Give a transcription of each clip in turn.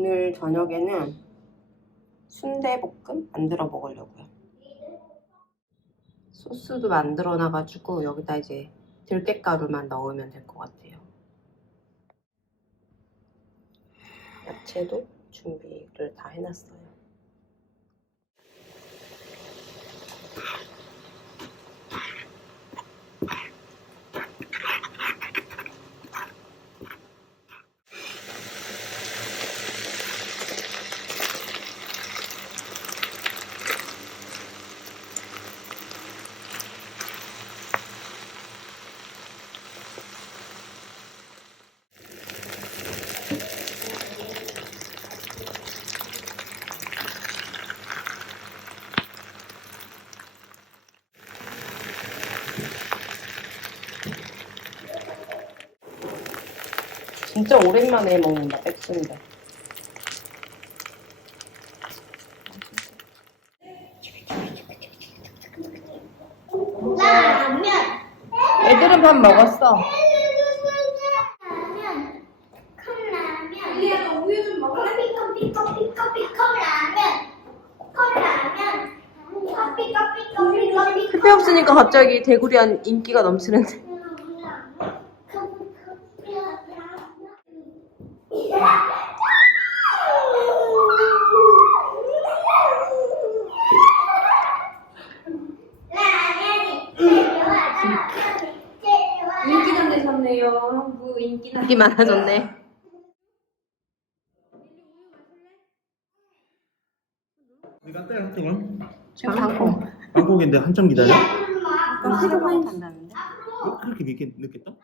오늘 저녁에는 순대볶음 만들어 먹으려고요. 소스도 만들어 놔가지고 여기다 이제 들깨가루만 넣으면 될 것 같아요. 야채도 준비를 다 해놨어요. 진짜 오랜만에 먹는다, 백순대. 라면 애들은 밥 먹었어. 라면 컵라면 우유 좀 먹을래? 커피 커피 커피 컵라면 컵라면 커피 커피 커피 커피 택배 없으니까 갑자기 대구리 한 인기가 넘치는데. 인기 되셨네요. 한국 인기 나. 인기 많아졌네. 네가 딸 한쪽은 지금 방콕. 한국인데 한참 기다려? 시간이 간다는데? 어, 그렇게 늦게 늦게 떠?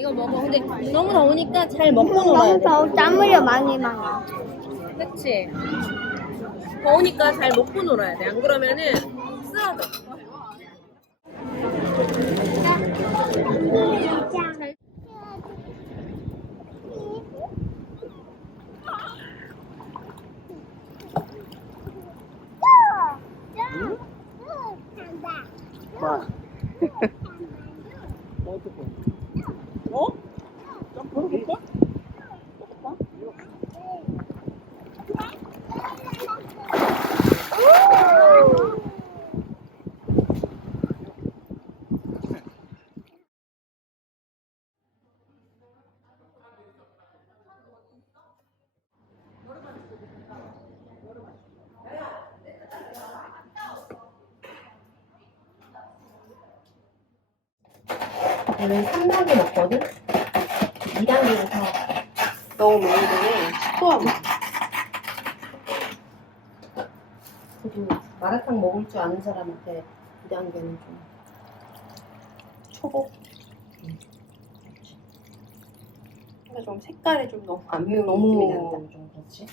이거 먹어. 근데 너무 더우니까 잘 먹고 놀아야 너무 돼. 더워 땀 흘려 많이 많이 그치? 더우니까 잘 먹고 놀아야 돼. 안 그러면은 얘는 3단계 먹거든? 2단계부터 너무 매운 거에 식도하고 그리고 마라탕 먹을 줄 아는 사람한테 2단계는 좀 초보 음. 그러니까 좀 색깔이 좀 너무 안 매운 느낌이 난다 좀 그렇지?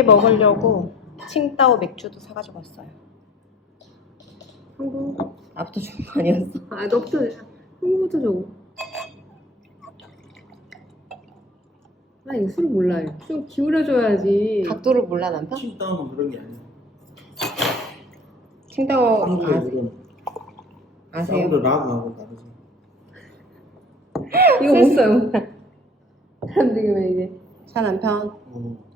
함께 먹으려고 칭따오 맥주도 사가지고 왔어요. 한국 준거 아니었어? 아, 너부터, 형부터 줘. 아, 이거 술 몰라요. 좀 기울여줘야지. 각도를 몰라 남편? 침 따오면 그런 게 아니야 칭다오 한국의 이런 아세요? 사운드 락하고 다르지. 이거 못 써요. 사람들이 왜 이게 차 남편. 어.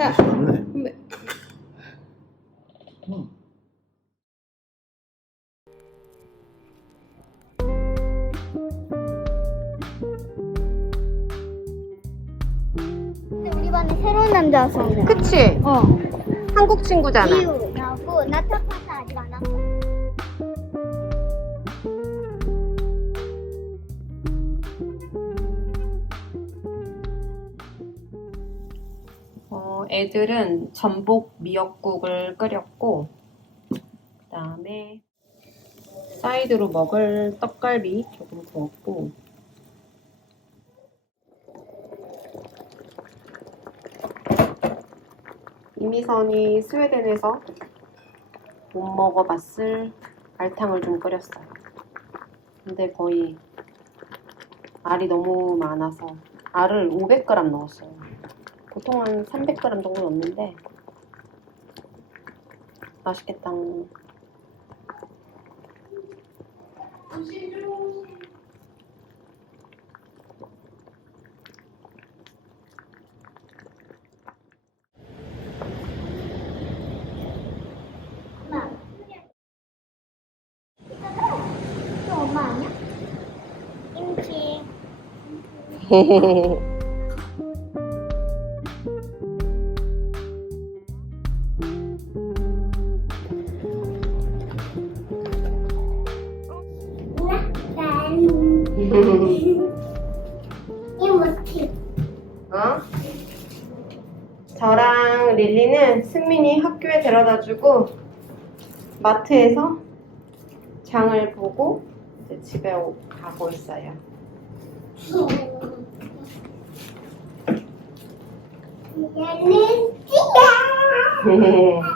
자, 많네. 근데 응. 근데 우리 반에 새로운 남자 왔어. 그치? 어. 한국 친구잖아. 이유라고 나타파서 아직 안 왔어. 애들은 전복 미역국을 끓였고, 그 다음에 사이드로 먹을 떡갈비 조금 구웠고, 이미선이 스웨덴에서 못 먹어봤을 알탕을 좀 끓였어요. 근데 거의 알이 너무 많아서 알을 500g 넣었어요. 보통 한 300g 정도 넣는데 맛있겠다. 엄마. 아니야? 김치. 마트에서 장을 보고 이제 집에 오- 가고 있어요. 얘는 찌야.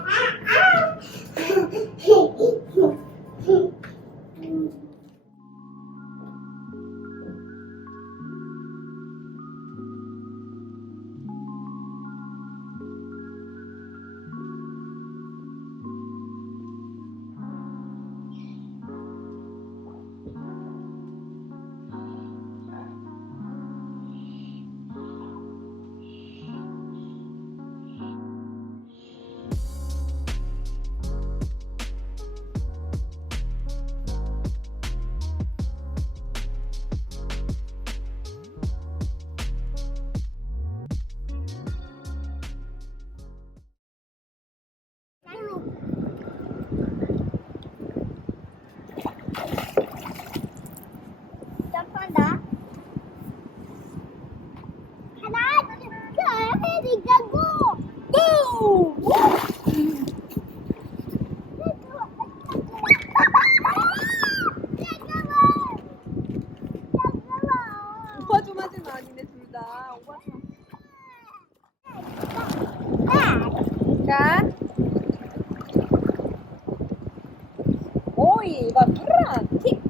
오이, 이거 누르라. 틱,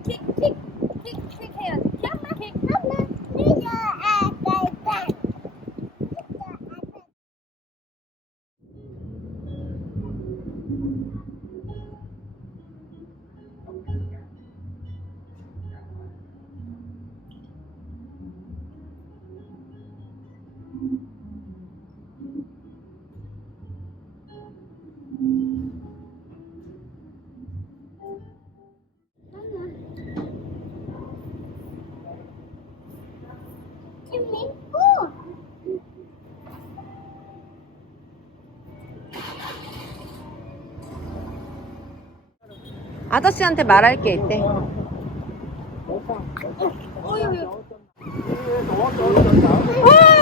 아저씨한테 말할 게 있대. 와,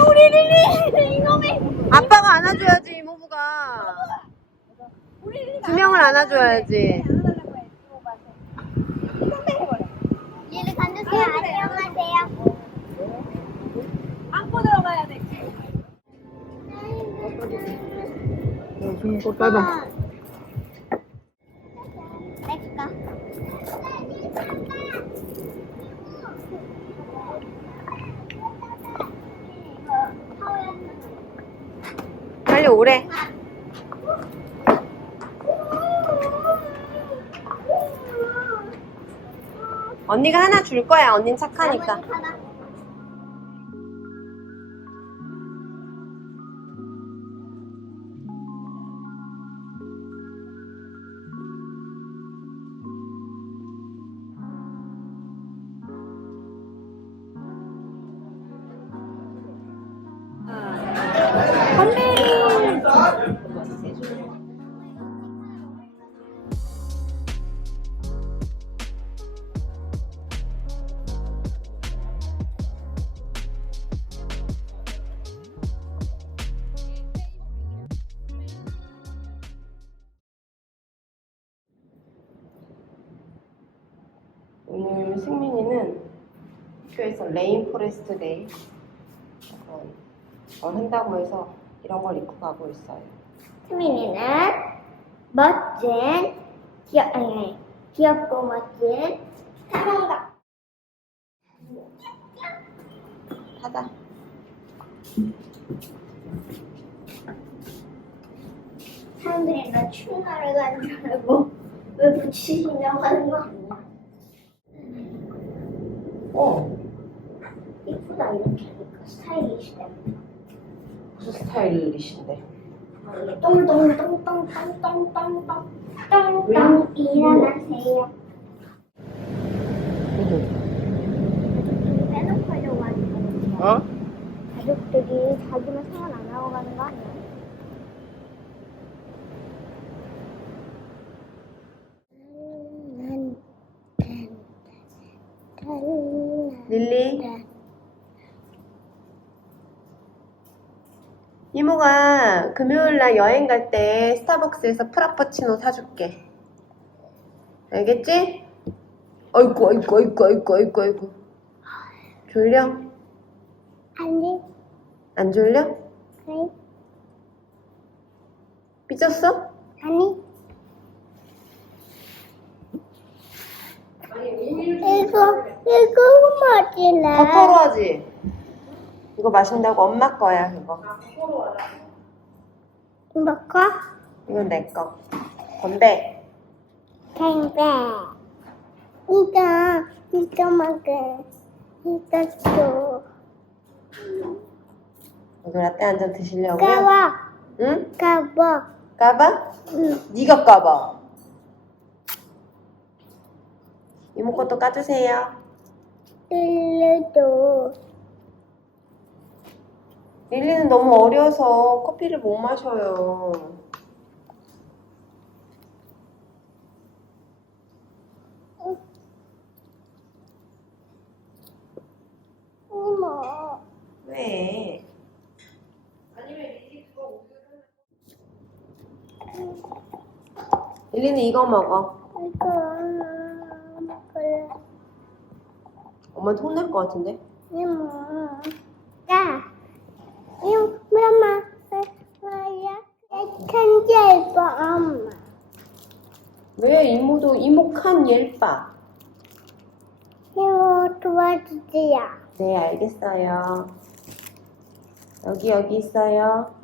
우리 릴리 이놈의 아빠가 안아줘야지, 이모부가. 두 명을 안아줘야지. 릴리 간주세요. 안녕하세요. 들어가야 돼. 나중에 따다. 뺄까? 빨리 오래. 언니가 하나 줄 거야. 언닌 착하니까. 레인포레스트 데이 어, 뭘 한다고 해서 이런 걸 입고 가고 있어요. 수민이는 멋진 귀엽 아니 귀엽고 멋진 탐험가 하다. 사람들이 나 출마를 가는 줄 알고 왜 붙이신다고 하는 거 아니야? 어, 이쁘다 이렇게 하니까 스타일리시다. 무슨 스타일리신데? 이게 똥똥똥똥똥똥똥똥 똥똥 일어나세요. 빼놓고 하려고 하는 거 어? 가족들이 자기만 생활 안 하고 가는 거 아니야? 릴리? 이모가 금요일 날 여행 갈 때 스타벅스에서 프라푸치노 사줄게. 알겠지? 아이고, 아이고, 아이고, 아이고, 아이고, 아이고. 졸려? 아니, 안 졸려? 아니, 삐졌어? 아니. 이거, 이거 뭐지래? 거꾸로 하지? 이거 마신다고 엄마 거야, 그거. 먹고? 이건 내 거. 건배. 팽팽. 이거, 이거 먹어. 이거 줘. 이거 라떼 한 잔 드시려고요? 까봐, 응? 까봐. 까봐? 응. 네가 까봐. 이모 것도 까주세요. 일러도. 릴리는 너무 어려서 커피를 못 마셔요. 이모. 왜? 릴리는 이거 먹어. 이거 먹을래. 엄마한테 혼낼 것 같은데? 이모. 야. 이모, 엄마. 뭐야? 천재 예뻐, 엄마. 왜 이모도 칸 옐빠? 이모 도와주세요. 네, 알겠어요. 여기, 여기 있어요.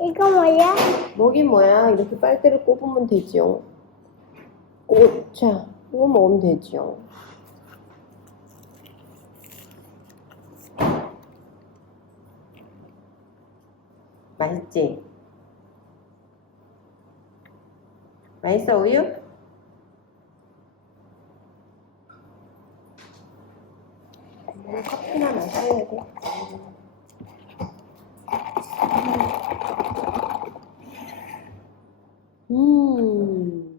이거 뭐야? 뭐긴 뭐야. 이렇게 빨대를 꼽으면 되지요. 오, 자, 이거 먹으면 되지요. 맛있지? 맛있어, 우유? 음, 커피나 마셔야 돼. 음.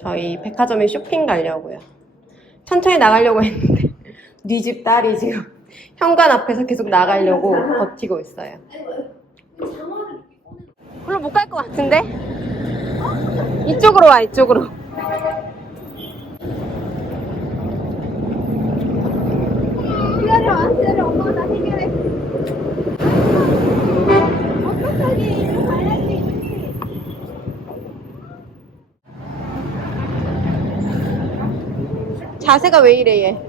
저희 백화점에 쇼핑 가려고요. 천천히 나가려고 했는데 네 집 딸이 지금 현관 앞에서 계속 나가려고 버티고 있어요. 별로 못 갈 것 같은데? 이쪽으로 와 이쪽으로. 기다려, 기다려, 엄마가 나 해결해. 자세가 왜 이래 얘?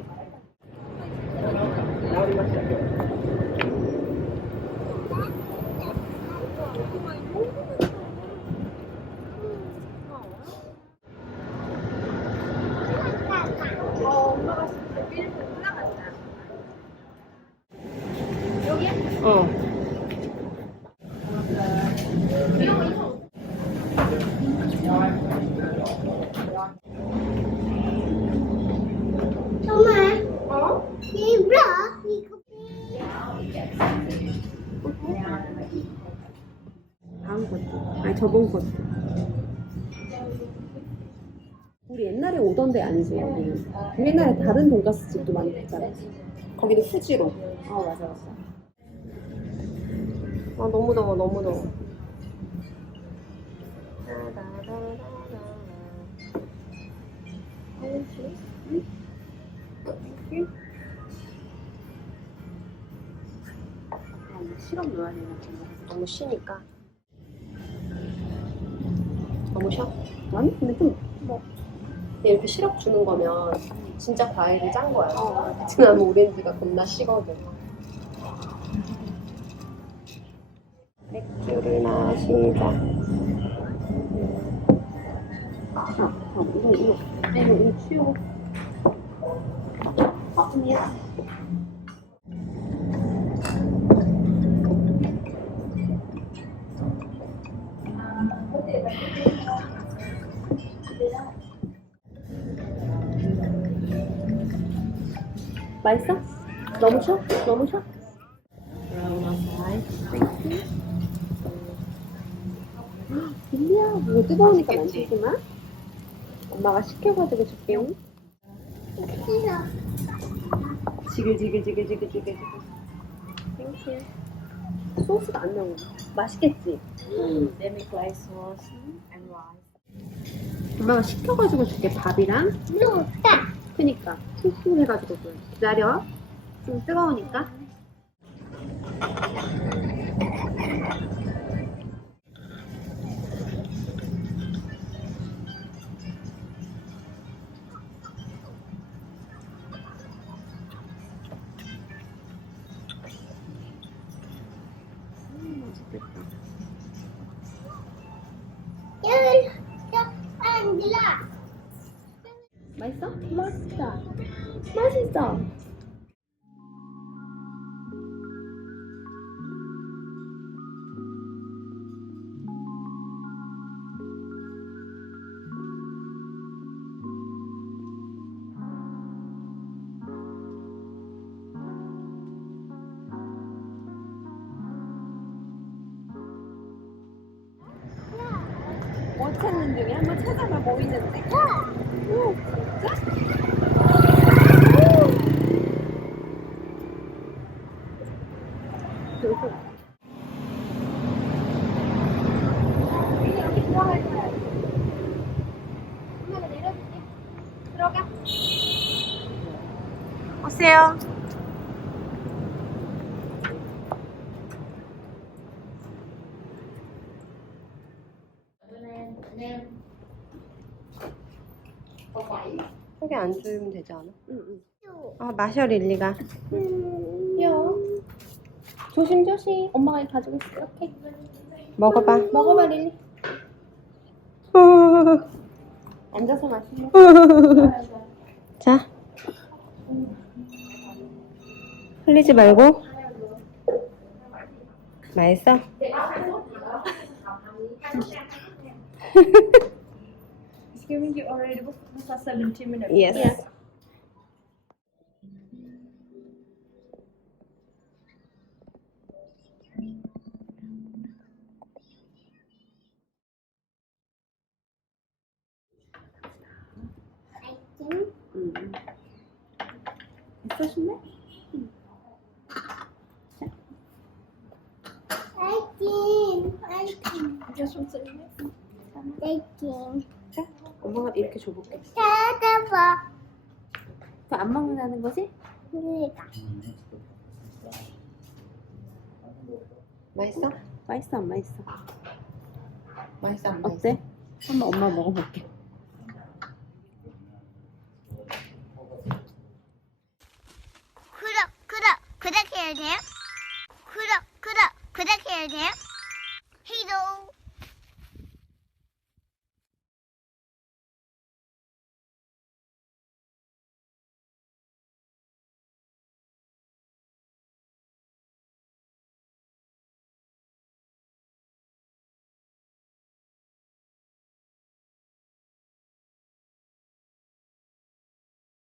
어. 저번 것도. 우리 옛날에 오던 데 아니지 여기는. 그 옛날에 다른 돈가스 집도 많이 갔잖아. 거기도 후지로. 어 맞아 맞아. 아 너무 더워 너무 더워. 시럽 넣어야? 너무 쉬니까. 너무 쉬어? 아니, 근데 좀, 뭐. 근데 이렇게 시럽 주는 거면 진짜 과일이 짠 거야. 베트남 오렌지가 겁나 시거든. 맥주를. 아니야. 맛있어? 너무 쉬어? 너무 쉬어? 뜨거우니까 만지지 마. 엄마가 시켜가지고 줄게. 싫어 지글지글지글지글지글. 땡큐. 소스가 안 나오네. 맛있겠지? 레미글라이스 워스 앤 라이스. 엄마가 시켜가지고 줄게 밥이랑. 좋다 그니까 푹푹 해가지고 줘. 기다려. 좀 뜨거우니까. 한번 찾아봐 뭐 있는데. 오, 진짜? 오세요. 속에 안 주면 되지 않아? 응, 응. 아, 마셔, 릴리가. 귀여워. 조심 조심. 엄마가 가지고 있어. 이렇게. 먹어봐. 먹어봐, 릴리. 앉아서 마실래? 자. 흘리지 말고. 맛있어? giving you already 17 minutes Yes. yes. 이렇게 줘볼게. 찾아봐 안 먹는다는 거지? 그러니까 맛있어? 맛있어, 안 맛있어? 맛있어 안 어때? 한번 엄마 먹어볼게.